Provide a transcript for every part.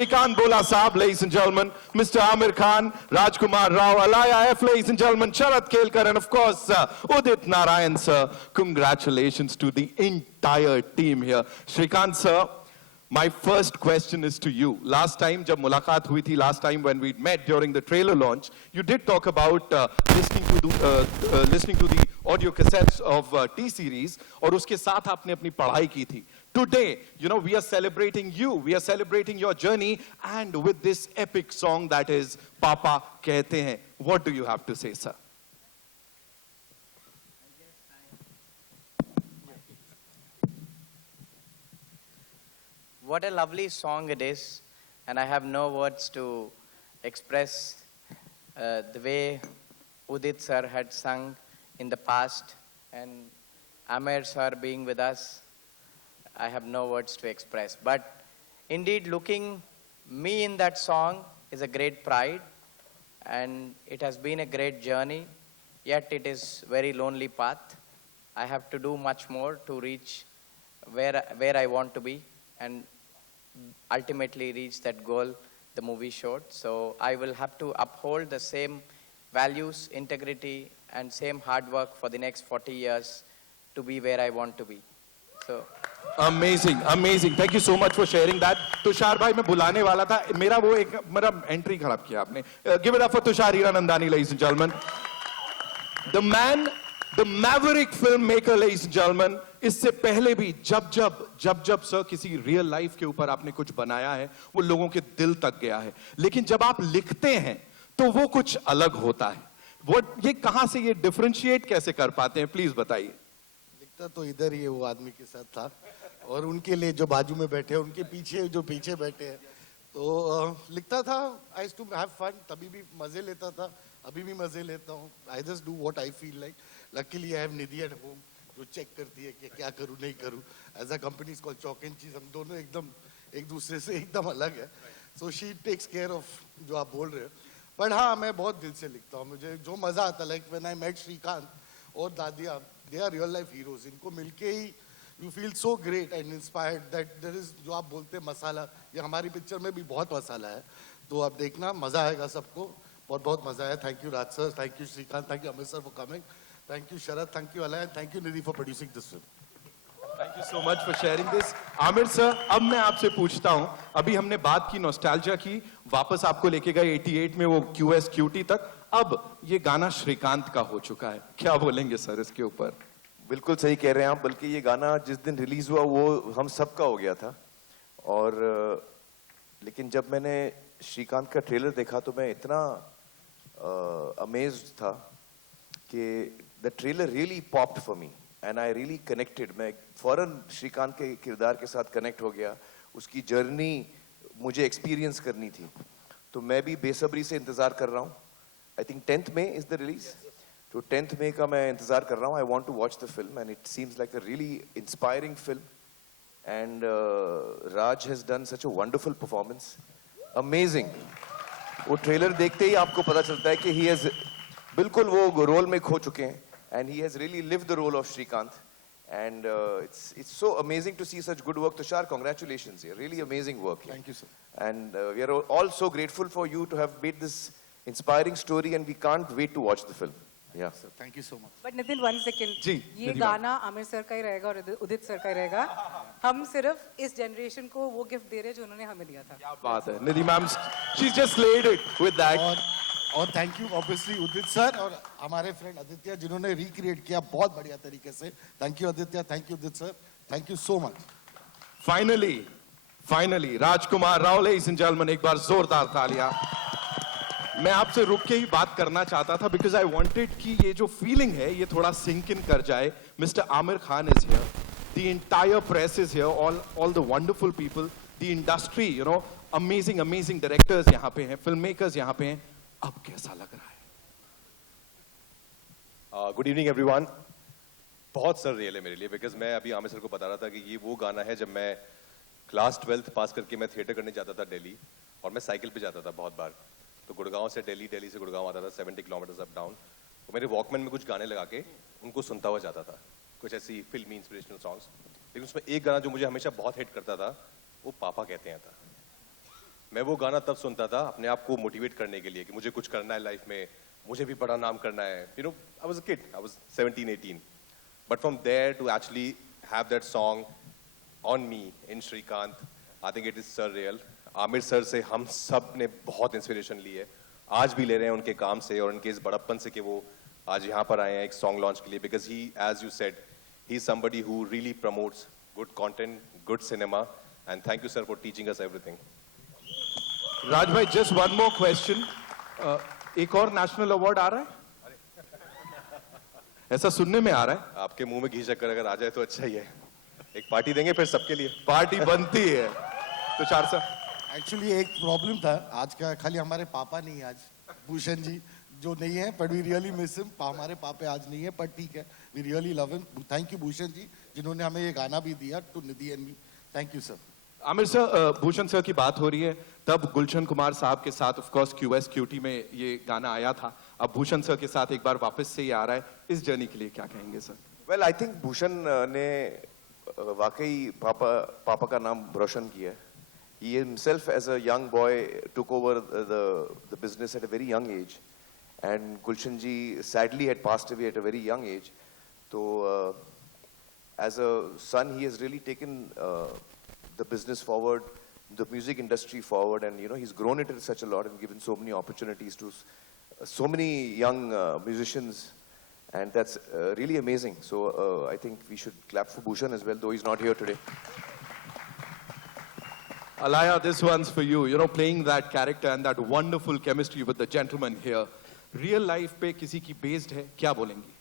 Shrikant Bola Saab, ladies and gentlemen, Mr. Amir Khan, Rajkumar Rao, Alaya F, ladies and gentlemen, Sharat Kelkar, and of course, Udit Narayan, sir. Congratulations to the entire team here. Shrikant, sir, my first question is to you. Last time, jab mulaqat hui thi, last time when we met during the trailer launch, you did talk about listening to the audio cassettes of T-Series, और उसके साथ आपने अपनी पढ़ाई की थी. Today, you know, we are celebrating you, we are celebrating your journey, and with this epic song that is Papa Kehte Hain. What do you have to say, sir? What a lovely song it is, and I have no words to express the way Udit sir had sung in the past, and Amir sir being with us. I have no words to express. But indeed, looking me in that song is a great pride, and it has been a great journey, yet it is very lonely path. I have to do much more to reach where I want to be and ultimately reach that goal the movie showed. So I will have to uphold the same values, integrity, and same hard work for the next 40 years to be where I want to be. So. Amazing, amazing. Thank you so much for sharing that. Tushar भाई मैं बुलाने वाला था, मेरा entry खराब किया आपने. Give it up for Tushar Hiranandani, ladies and gentlemen. The man, the maverick filmmaker, ladies and gentlemen. इससे पहले भी जब सर किसी रियल लाइफ के ऊपर आपने कुछ बनाया है, वो लोगों के दिल तक गया है. लेकिन जब आप लिखते हैं, तो वो कुछ अलग होता है. ये कहां से ये डिफरेंशिएट कैसे कर पाते हैं? प्लीज बताइए. लिखता तो इधर ही है, वो आदमी के साथ था, और उनके लिए जो बाजू में बैठे हैं, उनके पीछे जो पीछे बैठे हैं, तो लिखता था. I used to have fun, तभी भी मजे लेता था, अभी भी मजे लेता हूँ. I just do what I feel like. Luckily I have Nidhi at home जो चेक करती है कि क्या करूँ नहीं करूँ. As a company called chalk and cheese, हम दोनों एकदम एक दूसरे से एकदम अलग है. So she takes care of जो आप बोल रहे हो. बट हाँ, मैं बहुत दिल से लिखता हूँ. मुझे जो मजा आता है, like when I met Shrikant और दादिया, they are real life heroes. इनको मिलके ही you feel so great and inspired that there is, जो आप बोलते हैं मसाला, ये हमारी पिक्चर में भी बहुत मसाला है. तो आप देखना, मजा आएगा सबको. बहुत बहुत मजा आया. Thank you Raj sir, thank you Shrikant, thank you Amit sir for coming, thank you Sharad, thank you Alay, thank you Nidhi for producing this film. Thank you so much for sharing this. Aamir sir, अब मैं आपसे पूछता हूं, अभी हमने बात की नॉस्टैल्जिया की, वापस आपको लेके गए 88 में वो QS QT तक. अब ये गाना श्रीकांत का हो चुका है, क्या बोलेंगे सर इसके ऊपर? बिल्कुल सही कह रहे हैं आप. बल्कि ये गाना जिस दिन रिलीज हुआ वो हम सबका हो गया था. और लेकिन जब मैंने श्रीकांत का ट्रेलर देखा तो मैं इतना अमेज्ड था कि the trailer really popped for me and I really connected. मैं फौरन श्रीकांत के किरदार के साथ कनेक्ट हो गया. उसकी जर्नी मुझे एक्सपीरियंस करनी थी, तो मैं भी बेसब्री से इंतजार कर रहा हूँ. I think 10th May is the release, तो 10th May का मैं इंतजार कर रहा हूँ. I want to watch the film and it seems like a really inspiring film. And Raj has done such a wonderful performance, amazing. वो trailer देखते ही आपको पता चलता है कि ही हैज बिल्कुल वो रोल में खो चुके हैं. And he has really lived the role of Shrikant, and it's so amazing to see such good work. Tushar, congratulations! Really amazing work. Thank you, sir. And we are all so grateful for you to have made this inspiring story, and we can't wait to watch the film. Yeah, sir. Thank you so much. But Nitin, 1 second. जी, ये गाना Aamir sir का ही रहेगा और उदित sir का ही रहेगा. हम सिर्फ इस जनरेशन को वो गिफ्ट दे रहे हैं जो उन्होंने हमें दिया था. क्या बात है, Nidhi ma'am, she's just laid it with that. और thank you obviously Udit sir और हमारे फ्रेंड आदित्य जिन्होंने रिक्रिएट किया बहुत बढ़िया तरीके से. Thank you Aditya, thank you Udit sir, thank you so much. Finally Rajkumar Rao, ladies and gentleman, एक बार जोरदार तालियां. मैं आपसे रुक के ही बात करना चाहता था बिकॉज आई वांटेड कि ये जो फीलिंग है ये थोड़ा सिंक इन कर जाए. Mister Aamir Khan is here, the entire press is here, all the wonderful people, the industry, you know, amazing directors यहाँ पे हैं, फिल्म मेकर्स यहाँ पे हैं. अब कैसा लग रहा है? Good evening everyone. बहुत सर रियल है मेरे लिए, बिकॉज मैं अभी आमिर सर को बता रहा था कि ये वो गाना है जब मैं क्लास 12th पास करके मैं थिएटर करने जाता था दिल्ली, और मैं साइकिल पे जाता था बहुत बार. तो गुड़गांव से दिल्ली, दिल्ली से गुड़गांव आता था 70 किलोमीटर्स अप डाउन. तो मेरे वॉकमैन में कुछ गाने लगा के उनको सुनता हुआ जाता था, कुछ ऐसी फिल्मी इंस्पिरेशनल सॉन्ग्स. लेकिन उसमें एक गाना जो मुझे हमेशा बहुत हिट करता था वो पापा कहते हैं था. मैं वो गाना तब सुनता था अपने आप को मोटिवेट करने के लिए कि मुझे कुछ करना है लाइफ में, मुझे भी बड़ा नाम करना है. You know, I was a kid. I was 17, 18. But from there to actually have that song on me in Shrikant, I think it is surreal. Aamir sir से हम सब ने बहुत इंस्पिरेशन ली है, आज भी ले रहे हैं उनके काम से और उनके इस बड़प्पन से कि वो आज यहाँ पर आए हैं एक सॉन्ग लॉन्च के लिए. Because he, as you said, he is somebody who really promotes good content, good cinema, and thank you sir for teaching us everything. राज भाई, just one more question. एक और नेशनल अवार्ड आ रहा है? ऐसा सुनने में आ रहा है. आपके मुंह में घी शक्कर अगर आ जाए तो अच्छा ही है. एक पार्टी देंगे फिर सबके लिए. पार्टी बनती है. तुषार सर, एक्चुअली एक प्रॉब्लम था आज का, खाली हमारे पापा नहीं है आज, भूषण जी जो नहीं है, but we really miss him. हमारे पापे आज नहीं है, पर ठीक है, we really love him. Thank you Bhushan ji जिन्होंने हमें ये गाना भी दिया, to Nidhi and me. Thank you sir. Aamir sir, Bhushan sir की बात हो रही है, तब गुलशन कुमार साहब के साथ ऑफ कोर्स QS QT में ये गाना आया था, अब भूषण सर के साथ एक बार वापस से ये आ रहा है, इस जर्नी के लिए क्या कहेंगे sir? Well, I think Bhushan ने वाकई पापा का नाम रोशन किया. He himself as a young boy took over the business at a very young age, and Gulshan ji sadly had passed away at a very young age. So as a son, he has really taken the business forward, the music industry forward, and you know he's grown it such a lot and given so many opportunities to so many young musicians, and that's really amazing. So I think we should clap for Bhushan as well, though he's not here today. Alaya, this one's for you. You know, playing that character and that wonderful chemistry with the gentleman here. Real life पे किसी की based है, क्या बोलेंगी?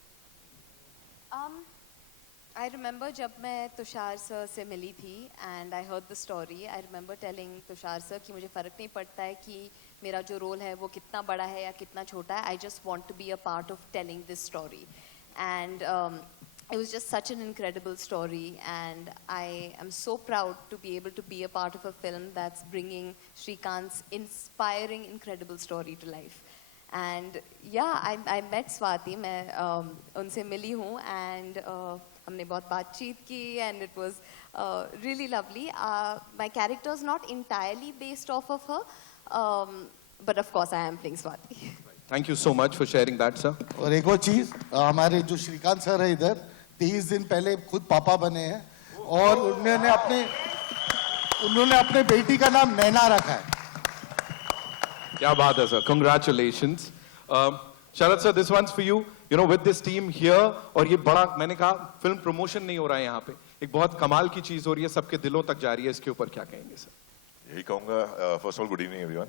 I remember जब मैं Tushar sir से मिली थी and I heard the story. I remember telling Tushar sir कि मुझे फ़र्क नहीं पड़ता है कि मेरा जो रोल है वो कितना बड़ा है या कितना छोटा है. I just want to be a part of telling this story. And it was just such an incredible story, and I am so proud to be able to be a part of a film that's bringing Shrikant's inspiring, incredible story to life. And yeah, I met Swati, मैं उनसे मिली हूँ, and हमने बहुत बातचीत की, and it was really lovely. My character is not entirely based off of her, but of course I am playing Swati. Thank you so much for sharing that, sir. और एक और चीज, हमारे जो श्रीकांत सर है इधर 23 दिन पहले खुद पापा बने हैं, और उन्होंने अपने बेटी का नाम नैना रखा है. क्या बात है sir. Congratulations. Sharad sir, this one's for you. You know, with this team here, और ये बड़ा, मैंने कहा फिल्म प्रमोशन नहीं हो रहा है यहाँ पे, एक बहुत कमाल की चीज हो रही है, सबके दिलों तक जा रही है, इसके ऊपर क्या कहेंगे सर? यही कहूँगा, first of all good evening everyone.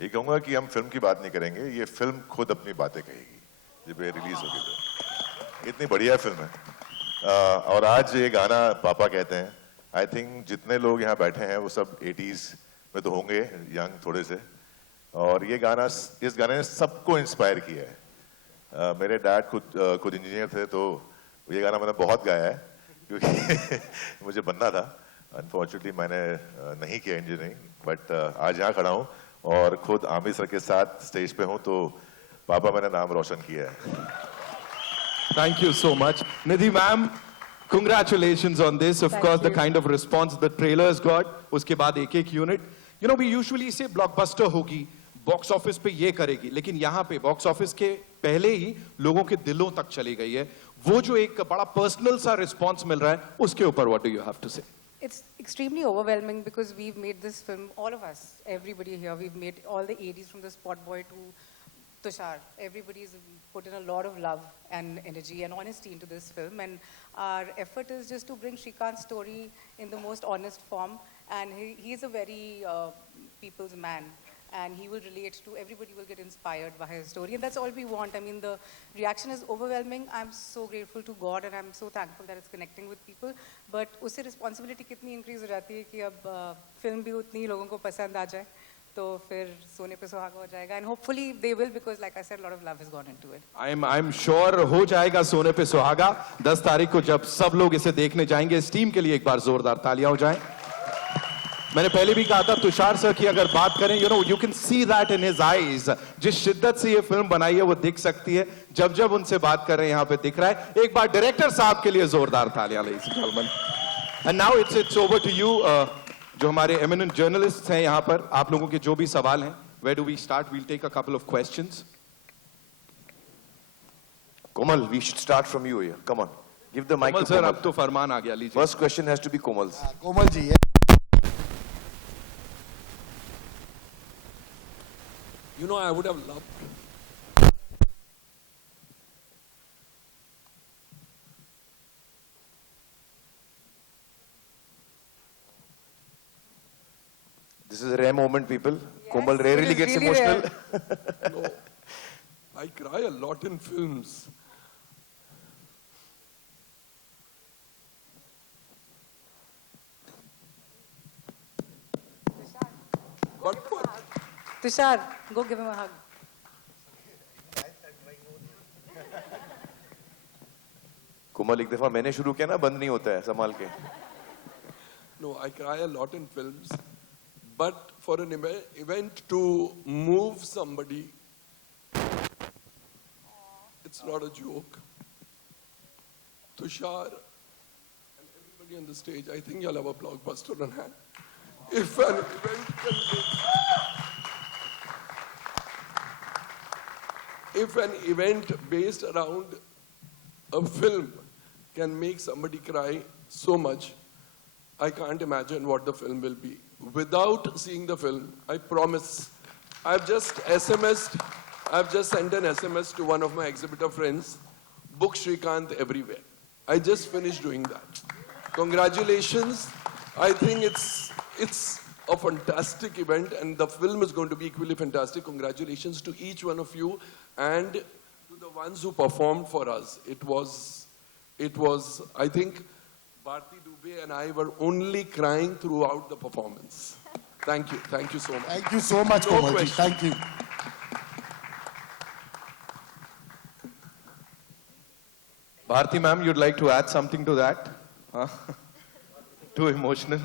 यही कहूँगा कि हम फिल्म की बात नहीं करेंगे, ये फिल्म खुद अपनी बातें कहेगी जब ये रिलीज होगी. तो इतनी बढ़िया फिल्म है, और आज ये गाना पापा कहते हैं. आई थिंक जितने लोग यहाँ बैठे हैं वो सब 80s में तो होंगे, यंग थोड़े से, और ये गाना, इस गाने ने सबको इंस्पायर किया है. मेरे डैड खुद इंजीनियर थे, तो ये गाना मैंने बहुत गाया है क्योंकि मुझे बनना था. अनफॉर्चुनेटली मैंने नहीं किया इंजीनियरिंग, बट आज यहाँ खड़ा हूँ और खुद आमिर सर के साथ स्टेज पे हूँ, तो पापा मैंने नाम रोशन किया है. Thank you so much. Nidhi ma'am, congratulations on this. Of course, the kind of response the trailers got, उसके बाद एक unit. You know, we usually say blockbuster होगी, बॉक्स ऑफिस पे ये करेगी, लेकिन यहाँ पे बॉक्स ऑफिस के पहले ही लोगों के दिलों तक चली गई है. वो जो एक बड़ा पर्सनल सा रिस्पॉन्स मिल रहा है, उसके ऊपर what do you have to say? It's extremely overwhelming because we've made this film, all of us, everybody here, we've made all the 80s from the Spot Boy to Tushar. Everybody's put in a lot of love and energy and honesty into this film, and our effort is just to bring Shrikant's story in the most honest form, and he's a very people's man, and he will relate to, everybody will get inspired by his story, and that's all we want. I mean, the reaction is overwhelming. I'm so grateful to God, and I'm so thankful that it's connecting with people, but उससे responsibility कितनी increase हो जाती है कि अब film भी उतनी लोगों को पसंद आ जाए, तो फिर सोने पे सुहागा हो जाएगा, and hopefully they will, because like I said, a lot of love has gone into it. I'm sure हो जाएगा सोने पे सुहागा. 10 तारीख को जब सब लोग इसे देखने जाएंगे, इस टीम के लिए एक बार जोरदार तालियां हो जाएं. मैंने पहले भी कहा था, तुषार सर की अगर बात करें, you can see that in his eyes. जिस शिद्दत से ये फिल्म बनाई है वो दिख सकती है, जब जब उनसे बात कर रहे हैं यहाँ पे दिख रहा है. एक बार डायरेक्टर साहब के लिए जोरदार तालियां, ladies and gentlemen. And now it's over to you, जो हमारे eminent journalists हैं यहाँ पर, आप लोगों के जो भी सवाल हैं, where do we start? We'll take a couple of questions. Komal, we should start from you here. Come on. Give the mic Komal to sir, Komal. अब तो फरमान आ गया, लीजिए. First question has to be Komal's. Komal ji है. You know, I would have loved. This is a rare moment, people. Yes, Komal it rarely is gets really emotional. rare. No, I cry a lot in films. But for, Tushar, go give him a hug. कोमल एक दफा मैंने शुरू किया ना बंद नहीं होता है संभाल के. no, I cry a lot in films. But for an event to move somebody, it's not a joke. Tushar and everybody on the stage, I think you'll have a blockbuster on hand. If an event can if an event based around a film can make somebody cry so much, I can't imagine what the film will be. Without seeing the film, I promise, I've just sent an SMS to one of my exhibitor friends, book Shrikant everywhere. I just finished doing that. Congratulations. I think it's a fantastic event and the film is going to be equally fantastic. Congratulations to each one of you and to the ones who performed for us. It was, I think, Bharti Dubey and I were only crying throughout the performance. Thank you so much. Thank you so much, No Komal ji. question. Thank you. Bharti ma'am, you'd like to add something to that? Huh? Too emotional?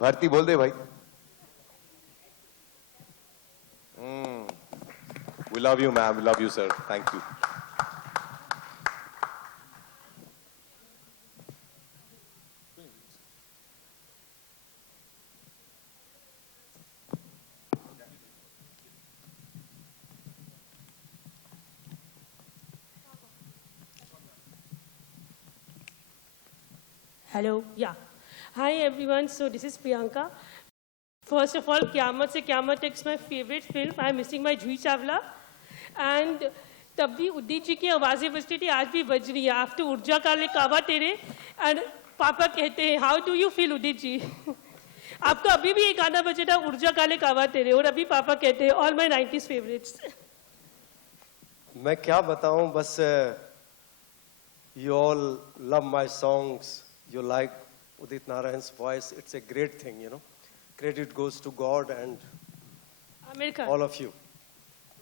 Bharti बोल दे भाई. We love you, ma'am. We love you, sir. Thank you. Hello, yeah. Hi everyone, so this is Priyanka. First of all, Qiyamah Se Qiyamah is my favorite film. I'm missing my Juhi Chawla. And तब भी उदित जी की आवाज़ें बजती थी, आज भी बज रही है. After Urja Kale Kawa Tere, and पापा कहते हैं, how do you feel Udit ji? आपको अभी भी एक गाना बजे था, उर्जा काले कावा तेरे, और अभी पापा कहते हैं, all my 90s favorites. मैं क्या बताऊं, बस you all love my songs, you like Udit Narayan's voice, it's a great thing, you know. Credit goes to God and Aamir Khan. all of you.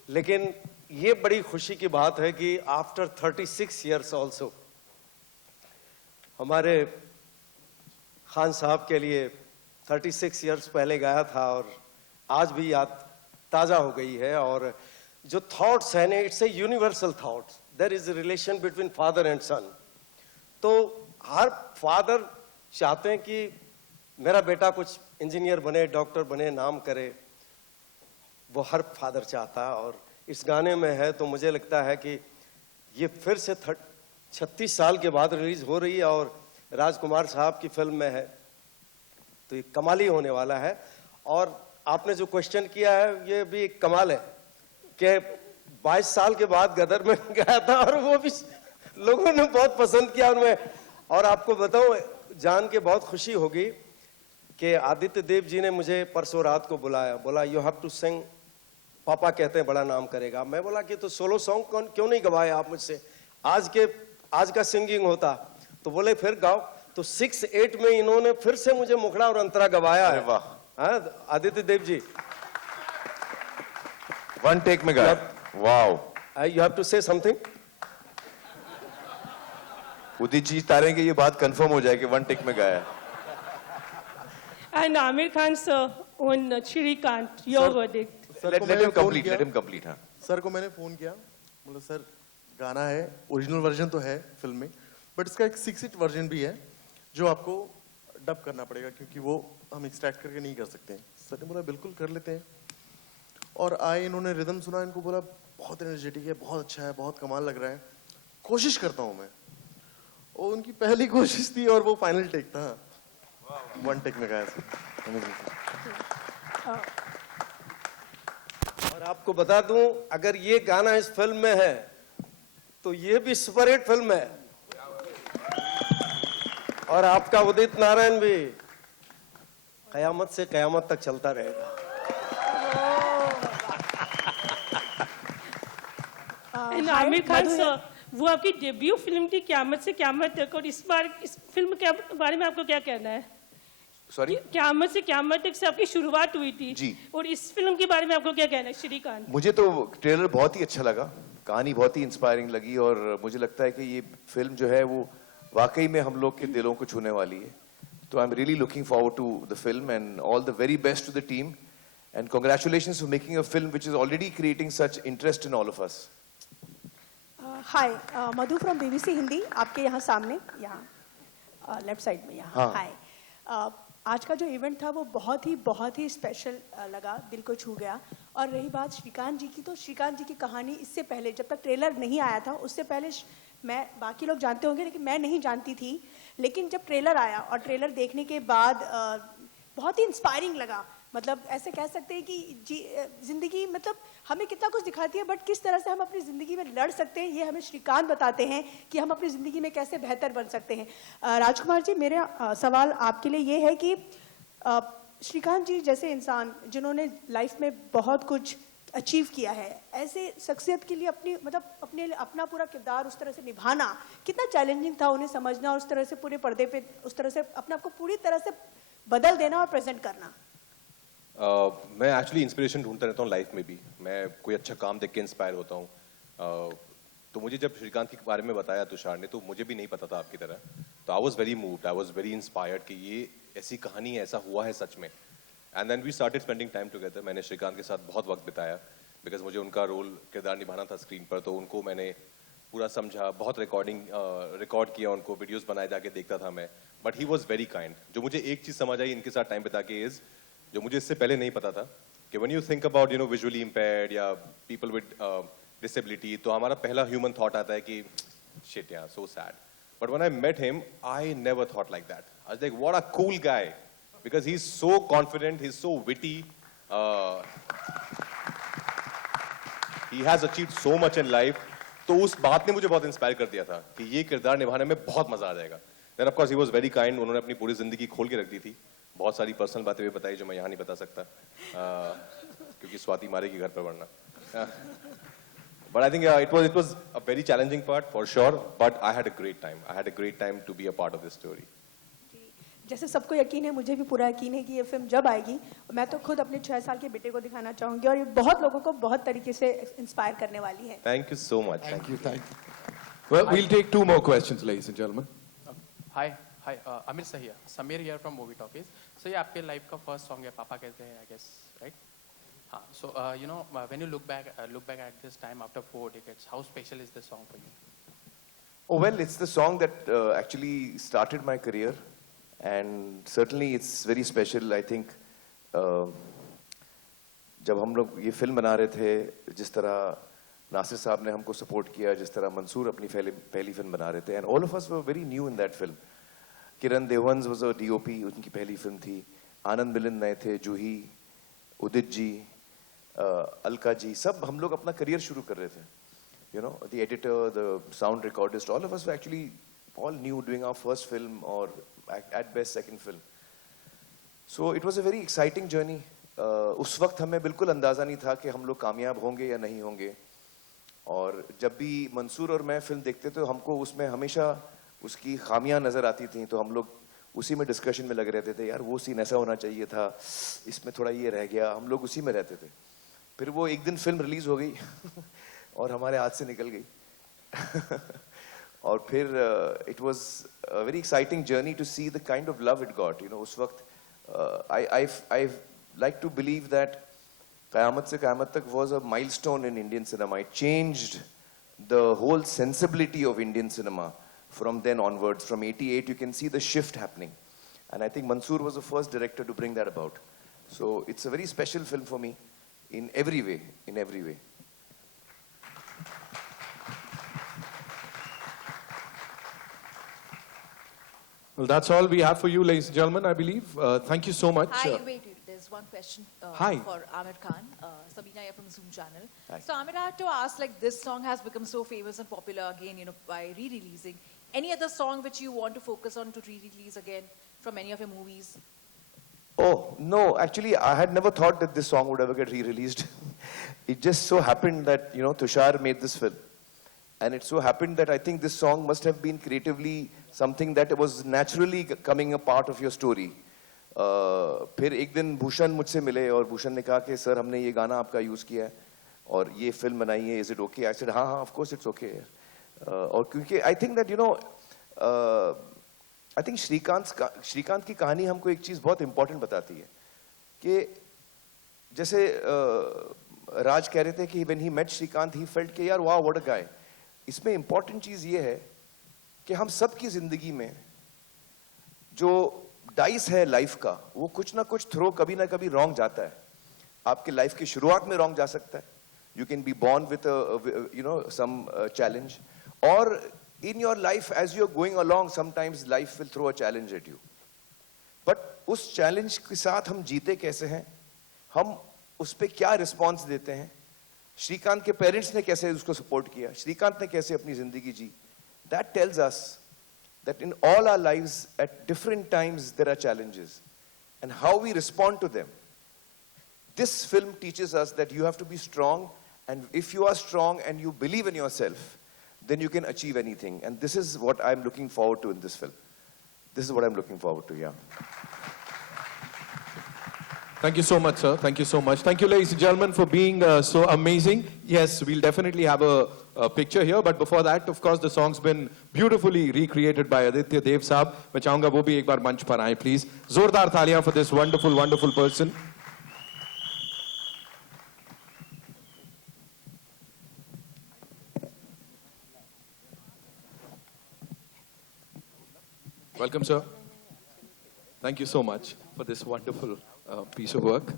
लेकिन ये बड़ी खुशी की बात है कि after 36 years also, हमारे खान साहब के लिए 36 years पहले गाया था और आज भी याद ताज़ा हो गई है. और जो थॉट्स हैं, it's a universal thoughts. There is a relation between father and son. तो हर फादर चाहते हैं कि मेरा बेटा कुछ इंजीनियर बने, डॉक्टर बने, नाम करे. वो हर फादर चाहता है और इस गाने में है. तो मुझे लगता है कि ये फिर से 36 साल के बाद रिलीज हो रही है और राजकुमार साहब की फिल्म में है, तो ये कमाल ही होने वाला है. और आपने जो क्वेश्चन किया है, ये भी एक कमाल है कि 22 साल के बाद गदर में गया था और वो भी लोगों ने बहुत पसंद किया उनमें. और आपको बताऊं, जान के बहुत खुशी होगी कि आदित्य देव जी ने मुझे परसों रात को बुलाया, बोला यू हैव टू सिंग, पापा कहते हैं बड़ा नाम करेगा. मैं बोला कि तो सोलो सॉन्ग क्यों नहीं गवाए आप मुझसे, आज का सिंगिंग होता. तो बोले फिर गाओ. तो 6-8 में इन्होंने फिर से मुझे मुखड़ा और अंतरा गवाया है. वाह आदित्य देव जी. वन टेक में गाया. Wow. You have to say something. Udit ji तारे कि ये बात कंफर्म हो जाए कि वन टेक में गाया है. And Amir Khan sir on Shrikant, your verdict. Let him complete. हाँ. सर को मैंने फोन किया, बोला सर गाना है, ओरिजिनल वर्जन तो है फिल्म में, बट इसका एक 6-8 वर्जन भी है जो आपको डब करना पड़ेगा क्योंकि वो हम एक्सट्रैक्ट करके नहीं कर सकते हैं। सर ने बोला बिल्कुल कर लेते हैं, और आए, इन्होंने रिदम सुना, इनको बोला बहुत एनर्जेटिक है, बहुत अच्छा है, बहुत कमाल लग रहा है, कोशिश करता हूँ मैं। और उनकी पहली कोशिश थी और वो फाइनल टेक था, 1 टेक में गाया सर। और आपको बता दूं, अगर ये गाना इस फिल्म में है तो ये भी सुपरहिट फिल्म है, और आपका उदित नारायण भी कयामत से कयामत तक चलता रहेगा। एंड आमिर खान सर, वो आपकी डेब्यू फिल्म थी क़यामत से क़यामत तक, और इस बार इस फिल्म के बारे में आपको क्या कहना है? सॉरी, क़यामत से क़यामत तक से आपकी शुरुआत हुई थी जी, और इस फिल्म के बारे में आपको क्या कहना है श्रीकांत? मुझे तो ट्रेलर बहुत ही अच्छा लगा, कहानी बहुत ही इंस्पायरिंग लगी, और मुझे लगता है कि ये फिल्म जो है वो वाकई में हम लोग के दिलों को छूने वाली है। तो I am really looking forward to the film, and all the very best to the team, and congratulations for making a film which is already creating such interest in all of us. Hi, Madhu from BBC Hindi, आपके यहाँ सामने, यहाँ left side में यहाँ। हाँ। हाय, आज का जो इवेंट था वो बहुत ही स्पेशल लगा, दिल को छू गया। और रही बात श्रीकांत जी की, तो श्रीकांत जी की कहानी इससे पहले, जब तक ट्रेलर नहीं आया था, उससे पहले मैं, बाकी लोग जानते होंगे लेकिन मैं नहीं जानती थी, लेकिन जब ट्रेलर आया और ट्रेलर देखने के बाद बहुत ही इंस्पायरिंग लगा। मतलब ऐसे कह सकते हैं कि जिंदगी मतलब हमें कितना कुछ दिखाती है, बट किस तरह से हम अपनी ज़िंदगी में लड़ सकते हैं, ये हमें श्रीकांत बताते हैं कि हम अपनी ज़िंदगी में कैसे बेहतर बन सकते हैं। राजकुमार जी, मेरा सवाल आपके लिए ये है कि श्रीकांत जी जैसे इंसान जिन्होंने लाइफ में बहुत कुछ अचीव किया है, ऐसे शख्सियत के लिए अपना पूरा किरदार उस तरह से निभाना कितना चैलेंजिंग था, उन्हें समझना और उस तरह से पूरे पर्दे पे उस तरह से अपने आप को पूरी तरह से बदल देना और प्रेजेंट करना? मैं एक्चुअली इंस्पिरेशन ढूंढता रहता हूँ लाइफ में भी, मैं कोई अच्छा काम देख के इंस्पायर होता हूँ। तो मुझे जब श्रीकांत के बारे में बताया तुषार ने, तो मुझे भी नहीं पता था आपकी तरह, तो I was very moved, I was very inspired कि ये ऐसी कहानी है, ऐसा हुआ है सच में। And then we started spending time together. मैंने श्रीकांत के साथ बहुत वक्त बिताया, बिकॉज मुझे उनका रोल किरदार निभाना था स्क्रीन पर, तो उनको मैंने पूरा समझा, बहुत रिकॉर्ड किया, उनको वीडियोस बनाए जाके देखता था मैं, but he was very kind. जो मुझे एक चीज़ समझ आई इनके साथ टाइम बिता के इज, जो मुझे इससे पहले नहीं पता था, कि when you think about visually impaired या पीपल विद डिसेबिलिटी, तो हमारा पहला ह्यूमन थॉट आता है कि शिट यार, so sad. But when I met him, I never thought like that. I was like, what a cool guy, because he's so confident, he's so witty, he has achieved so much in life. तो उस बात ने मुझे बहुत inspire कर दिया था कि ये किरदार निभाने में बहुत मजा आ जाएगा। Then of course he was very kind, उन्होंने अपनी पूरी जिंदगी खोल के रख दी थी, बहुत सारी पर्सनल बातें भी बताई जो मैं यहाँ नहीं बता सकता, क्योंकि स्वाति मारेगी घर पर वरना। But I think it was a very challenging part for sure, but I had a great time. I had a great time to be a part of this story. जैसे सबको यकीन है, मुझे भी पूरा यकीन है कि ये फिल्म जब आएगी, मैं तो खुद अपने 6 साल के बेटे को दिखाना चाहूंगी, और ये बहुत लोगों को बहुत तरीके से इंस्पायर करने वाली है। Thank you so much. Thank you. Well, we'll take 2 more questions, ladies and gentlemen. Hi, Amir Sahia, Samir here from Movie Talkies. So ये आपके लाइफ का फर्स्ट सॉन्ग है, पापा कहते हैं, I guess, right? हाँ, so when you look back at this time after 4 decades, how special is this song for you? Oh well, it's the song that actually started my career. And certainly it's very special. I think जब हम लोग ये film बना रहे थे, जिस तरह नासिर साहब ने हमको सपोर्ट किया, जिस तरह मंसूर अपनी पहली फिल्म बना रहे थे, and all of us were very new in that film. Kiran Devhans was a DOP, उनकी पहली फिल्म थी, आनंद मिलिंद नए थे, जूही, उदित जी, अलका जी, सब हम लोग अपना करियर शुरू कर रहे थे. The editor, the sound recordist, all of us were actually all new, doing our first film or at best second film. So it was a very exciting journey. उस वक्त हमें बिल्कुल अंदाजा नहीं था कि हम लोग कामयाब होंगे या नहीं होंगे, और जब भी मंसूर और मैं फिल्म देखते तो हमको उसमें हमेशा उसकी खामियां नजर आती थी, तो हम लोग उसी में डिस्कशन में लगे रहते थे, यार वो सीन ऐसा होना चाहिए था, इसमें थोड़ा ये रह गया, हम लोग उसी में रहते थे. फिर वो एक दिन फिल्म रिलीज हो गई और हमारे हाथ से निकल गई. और फिर it was a very exciting journey to see the kind of love it got. उस वक्त I like to believe that Qayamat Se Qayamat Tak was a milestone in Indian cinema. It changed the whole sensibility of Indian cinema from then onwards. From 88 you can see the shift happening, And I think Mansoor was the first director to bring that about. So it's a very special film for me in every way, in every way. Well, that's all we have for you, ladies and gentlemen, I believe. Thank you so much. Hi, wait, there's one question Hi. for Amir Khan. Sabina here from Zoom channel. Hi. So Amir, I had to ask, like, this song has become so famous and popular again, you know, by re-releasing. Any other song which you want to focus on to re-release again from any of your movies? Oh, no, actually, I had never thought that this song would ever get re-released. It just so happened that, you know, Tushar made this film. And it so happened that I think this song must have been creatively something that was naturally coming a part of your story. फिर एक दिन भूषण मुझसे मिले और भूषण ने कहा कि sir हमने ये गाना आपका यूज़ किया है और ये फिल्म बनाई है, is it okay? I said हाँ हाँ ऑफ कोर्स इट्स ओके। और क्योंकि I think that you know I think Shrikant की कहानी हमको एक चीज़ बहुत इंपॉर्टेंट बताती है कि जैसे राज कह रहे थे कि when he met Shrikant he felt कि यार वाह व्हाट अ गाय। इसमें इंपॉर्टेंट चीज़ ये है कि हम सबकी जिंदगी में जो डाइस है लाइफ का वो कुछ ना कुछ थ्रो कभी ना कभी रॉन्ग जाता है। आपके लाइफ की शुरुआत में रॉन्ग जा सकता है, you can be born with you know some challenge, और in your life as you are going along sometimes life will throw a challenge at you, but उस चैलेंज के साथ हम जीते कैसे हैं, हम उस पर क्या रिस्पॉन्स देते हैं, श्रीकांत के पेरेंट्स ने कैसे उसको सपोर्ट किया, श्रीकांत ने कैसे अपनी जिंदगी जी, that tells us that in all our lives at different times there are challenges and how we respond to them. This film teaches us that you have to be strong, and if you are strong and you believe in yourself, then you can achieve anything, and this is what I'm looking forward to in this film. This is what I'm looking forward to, yeah. Thank you so much, sir. Thank you so much. Thank you, ladies and gentlemen, for being so amazing. Yes, we'll definitely have a picture here, but before that, of course, the song's been beautifully recreated by Aditya Dev Saab. मैं चाहूँगा वो भी एक बार मंच पर आए, please. जोरदार तालियां for this wonderful, wonderful person. Welcome, sir. Thank you so much for this wonderful piece of work.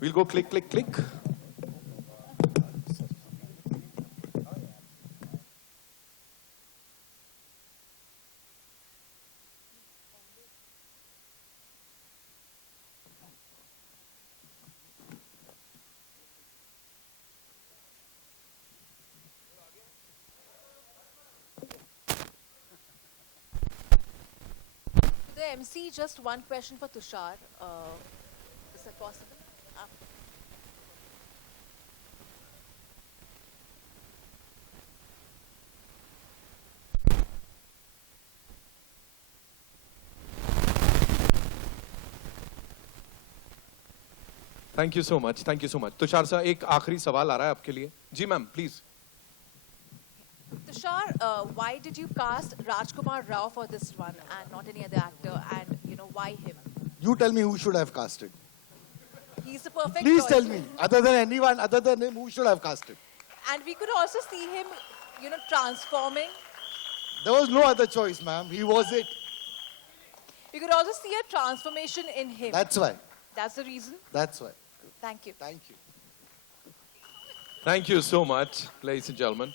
We'll go click, click, click. The MC, just one question for Tushar. Is that possible? Thank you so much. Thank you so much. Tushar sir, एक आखिरी सवाल आ रहा है आपके लिए. जी ma'am, please. Tushar, why did you cast Rajkumar Rao for this one and not any other actor, and you know why him? You tell me who should have casted. He's the perfect Please choice. tell me, other than anyone, other than him, who should have casted? And we could also see him, you know, transforming. There was no other choice, ma'am. He was it. We could also see a transformation in him. That's why. That's the reason. That's why. Thank you. Thank you. Thank you so much, ladies and gentlemen.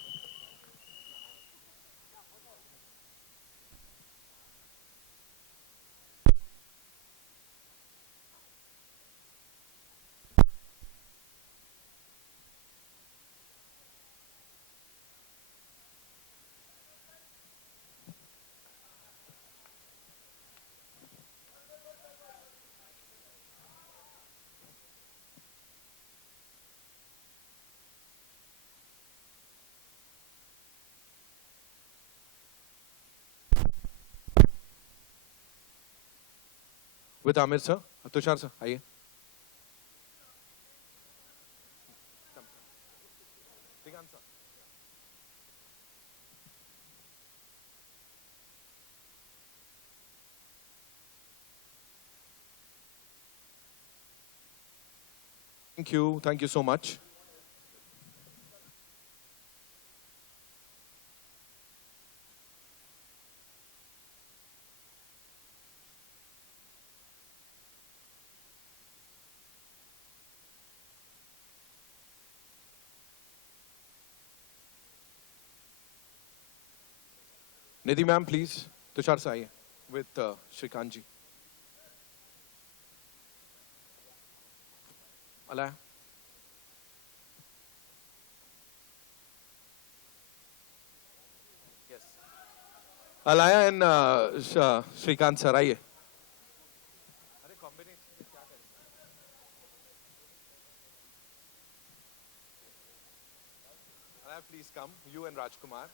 With Amir sir, Tushar sir, आइए. Thank you so much. Nidhi ma'am, please. Tushar Sai with Shrikant ji. Alaya. Yes. Alaya and Shrikant sir, आइए. Alaya, please come. You and Rajkumar.